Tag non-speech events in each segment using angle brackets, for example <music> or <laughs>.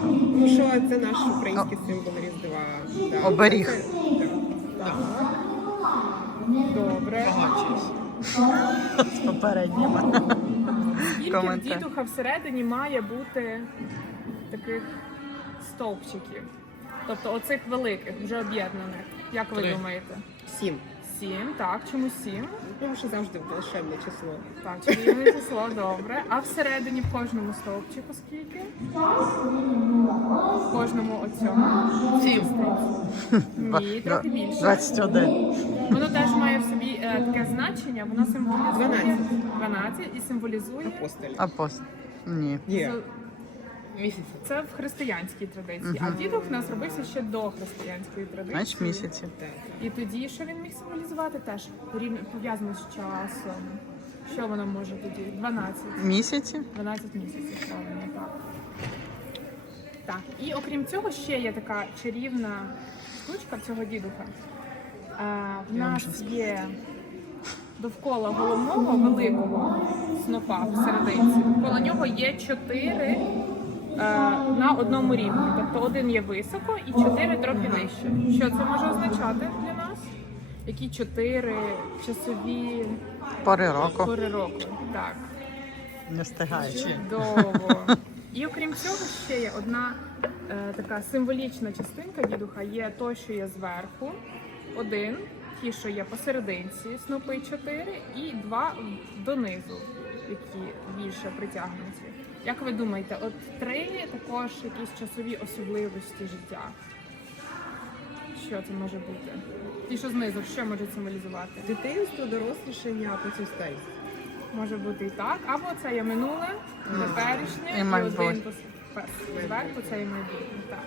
бачила. Ну що це наш український символ Різдва. Так. Оберіг. Це- Так. Добре. З попередніми. Скільки в Коментар. дідуха всередині має бути таких стовпчиків? Тобто оцих великих, вже об'єднаних. Як ви думаєте? Сім. Сім, так, чому сім? Тому що завжди волшебне число. Так, чарівне число, добре. А всередині в кожному стовпчику скільки? В кожному оцьому? Сім. Ні, трохи більше. 21. Воно теж має в собі е, таке значення, воно символізує 12. 12 і символізує Апостолі. Апост. Ні. Ні. З- Це в християнській традиції, а дідух в нас робився ще до християнської традиції. Значить місяці. І тоді, що він міг символізувати, теж рівно пов'язано з часом. Що воно може тоді? 12. Місяці? 12 місяців, правильно, так. Так, і окрім цього, ще є така чарівна штучка в цього дідуха. А, в нас є довкола головного великого снопа в серединці. Довкола нього є чотири е, на одному рівні. Тобто один є високо і чотири трохи нижче. Що це може означати для нас? Які чотири часові Пори року. пори року? Так. Не встигаючи. Чудово. <laughs> І окрім цього, ще є одна е, така символічна частинка дідуха. Є той, що є зверху, один, ті, що є посерединці, снопи чотири, і два донизу, які більше притягнуті. Як ви думаєте, от три також якісь часові особливості життя? Що це може бути? Ті, що знизу, що може символізувати? Дитинство, дорослішання, а потім старість. Може бути і так. Або це є минуле, теперішнє І і один. Зверху це і майбутнє. Так.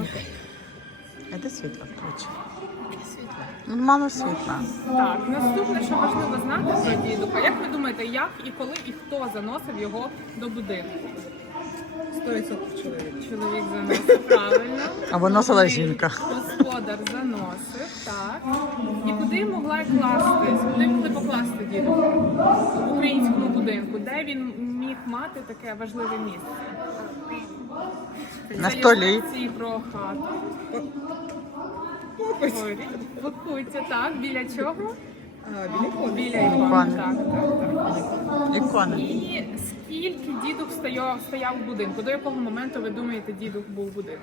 Окей. А де світло включено? Мало світла. Так, наступне, що важливо знати про дідуха. Як ви думаєте, як і коли і хто заносив його до будинку? 100% чоловік. Чоловік заносив правильно. Або носила Куди жінка. Господар заносив, так. І куди могла класти? Куди могли покласти дідуха? В українському будинку, де він мати таке важливе місце? На столі. про хату. Ой, так. Біля чого? Біля ікони. Біля ікони. Ікони. Так, так, так. Ікона. І скільки дідух стояв, стояв у будинку? До якого моменту ви думаєте, дідух був у будинку?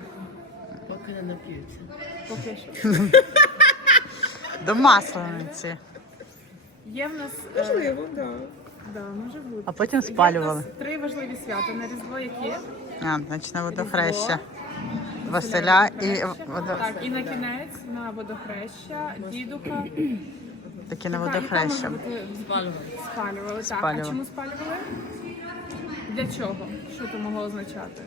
Поки не нап'ються. Поки що. До маслениці. Є в нас е, Можливо, так. да, може бути. А потім Є в спалювали. нас три важливі свята на Різдво, які А, значить на водохреща. Василя і водо... так, і на кінець на водохреща, дідука такі на водохреща. Спалювали. Спалювали. Так, а Спалювали. чому спалювали? Для чого? Що це могло означати?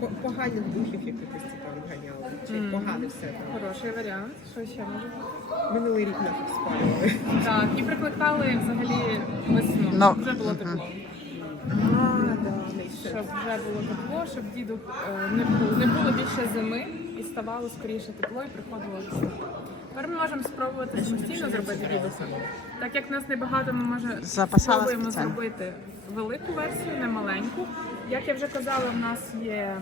По- Поганих духів якихось там ганяли. Чи Мгм. погане все там. Хороший варіант. Що ще може бути? Минулий рік нафіг спалювали. Так, і прикликали взагалі весну. Ну, Вже було тепло. Да, Щоб вже було тепло, щоб діду е, не було, не було більше зими і ставало скоріше тепло і приходило весна. Тепер ми можемо спробувати самостійно зробити дідуса. Так як нас небагато, ми може Запасала спробуємо спеціально. зробити велику версію, не маленьку. Як я вже казала, в нас є.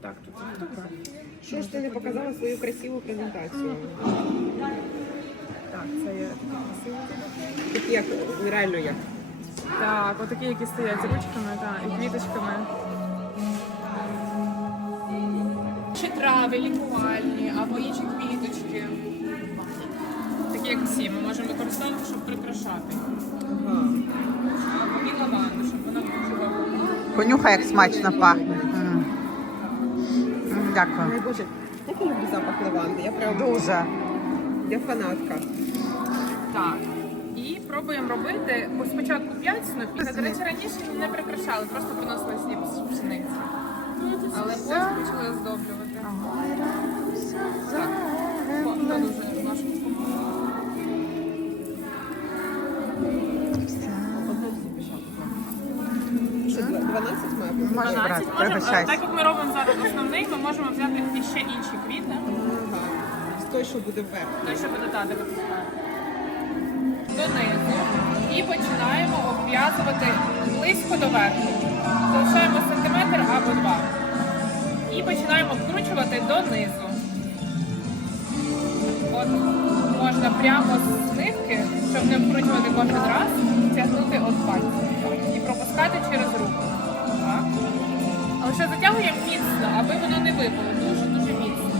Так, тут фотографія. Що ж ти не показала свою красиву презентацію? Так, це є такі як реально як. Так, отакі, які стоять з ручками та, і квіточками. Чи трави лікувальні, або інші квіточки. Такі як всі, ми можемо використовувати, щоб прикрашати. Ага. Понюхай, як смачно пахне. М. М, Дякую. Ой, Боже, як я люблю запах лаванди. Я прям Дуже. я фанатка. Так. І пробуємо робити бо спочатку 5 і, До речі, раніше не прикрашали, просто приносили сніп з пшениці. Але потім почали оздоблювати. 12 має бути? 12 брати, можемо, е, пригощайся. так як ми робимо зараз основний, ми можемо взяти і ще інші квіти. Ага. З той, що буде вверх. Той, що буде тати Донизу. І починаємо обв'язувати близько до верху. Залишаємо починаємо вкручувати донизу. От можна прямо з нитки, щоб не вкручувати кожен раз, тягнути от пальцем і пропускати через руку. Ще затягуємо міцно, аби воно не випало. Дуже дуже міцно.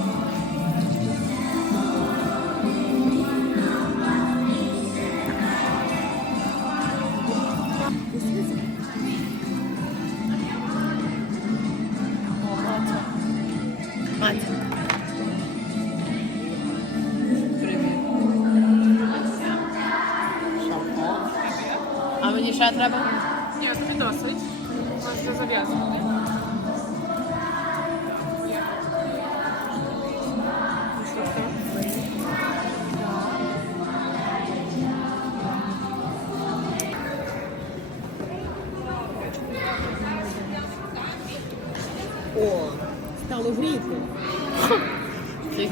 А мені ще треба? Ні, тобі досить. Можна О, стало гріти.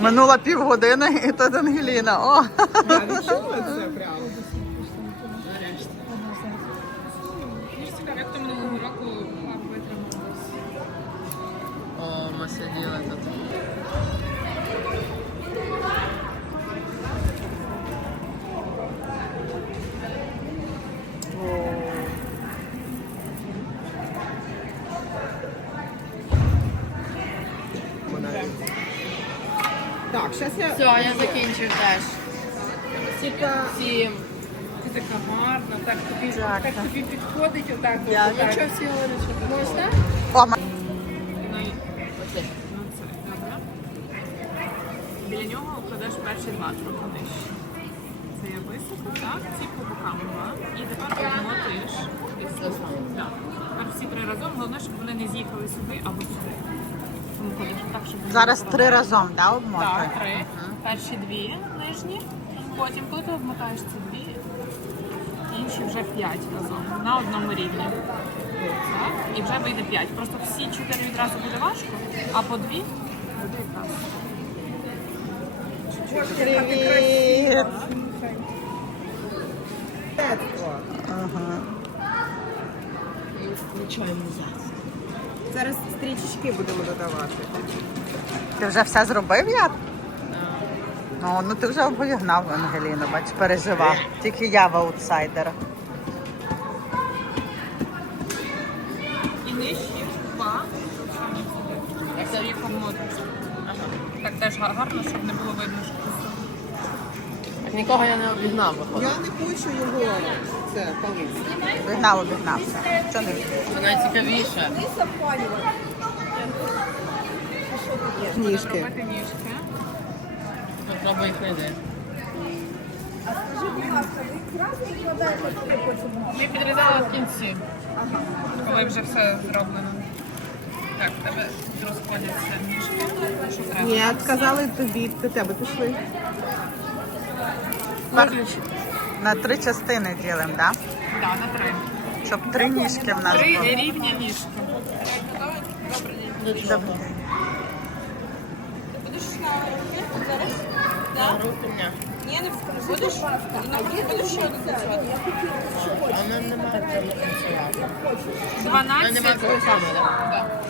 Минула півгодини і тут Ангеліна. О! Я відчула це прямо. Нарешті. Мені цікаво, як то минулого року пап витрималось. О, ми сиділи тут. Зараз я Все, я закінчив теж. типа Сім. Ти така гарна, так тобі, так тобі підходить отак. Я отак. нічого всі говорять, що можна? О, ма- Най- Оце. Ну, це добре. Біля нього кладеш перші два трохи нижче. Це є високо, так, ці по бокам два. І тепер обмотуєш. І все. Так. Тепер всі три разом, головне, щоб вони не з'їхали сюди або сюди. Тому ходиш так, щоб Зараз три разом, да, обмотує? Так, три. Перші дві нижні. Потім, коли ти обмотаєш ці дві, інші вже п'ять разом на одному рівні. Так, і вже вийде п'ять. Просто всі чотири відразу буде важко, а по дві буде якраз. Привіт! Ага. Нічого не зараз. Зараз стрічечки будемо додавати. Ти вже все зробив я? Ну, ну ти вже обігнав Ангеліну, бач, переживав. Тільки я в аутсайдера. І нижчі два. Це? Їх обмотуєш. Так теж гарно, щоб не було видно, що це. Нікого я не обігнав, виходить. Я не хочу його. Це палець. Обігнав, обігнав. Що не Це найцікавіше. Ніжки. Попробуй їх знайти. Я підрізала в кінці, коли вже все зроблено. Так, в тебе розходяться ніжки. Що треба? Ні, сказали тобі, до тебе пішли. Виключи. На три частини ділимо, да? Да, на три. Щоб три ніжки в нас Три були. рівні ніжки. До чого? Руку м'я. Будеш? Будеш ще А нам немає чого танцювати. А 12. немає такого самого, так?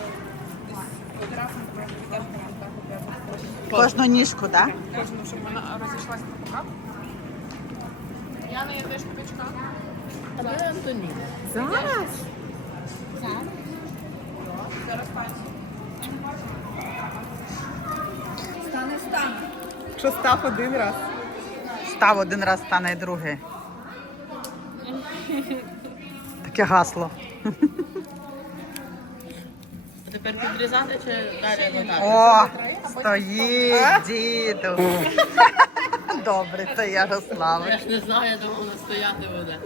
Кожну ніжку, да? Кожну, щоб вона розійшлася по боках. Яна, я теж чекала. А де Антоніна? Зараз? Що став один раз? Став один раз, стане і другий. Таке гасло. Тепер підрізати чи далі? О, стоїть, діду. <laughs> Добре, це Ярославик. Я ж не знаю, я думала, стояти буде.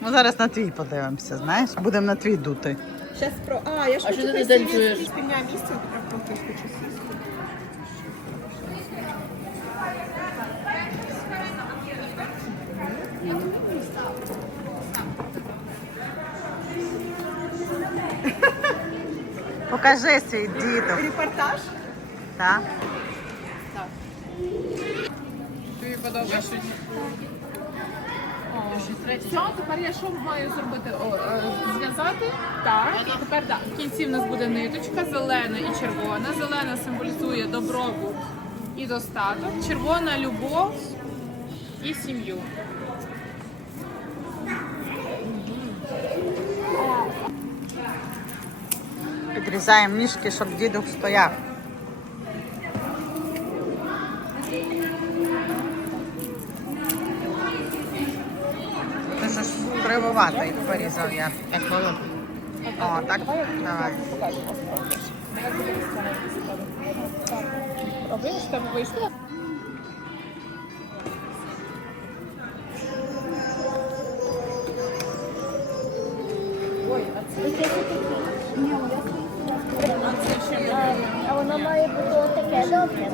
Ми зараз на твій подивимося, знаєш? Будемо на твій дути. Щас про... А, я ж А хочу що ти танцюєш? спільня місце, тепер просто хочу сісти. Покажи свій діду. Репортаж? Так? Тобі подобається? Все, тепер я що маю зробити? О, е, зв'язати. Так, і тепер так. В кінці в нас буде ниточка, зелена і червона. Зелена символізує добробут і достаток. Червона любов і сім'ю. Підрізаємо ніжки, щоб дідух стояв. Ти ж кривовато їх порізав я. Як мало. О, так? Давай. Роби, що тебе вийшло. А воно має бути таке добре.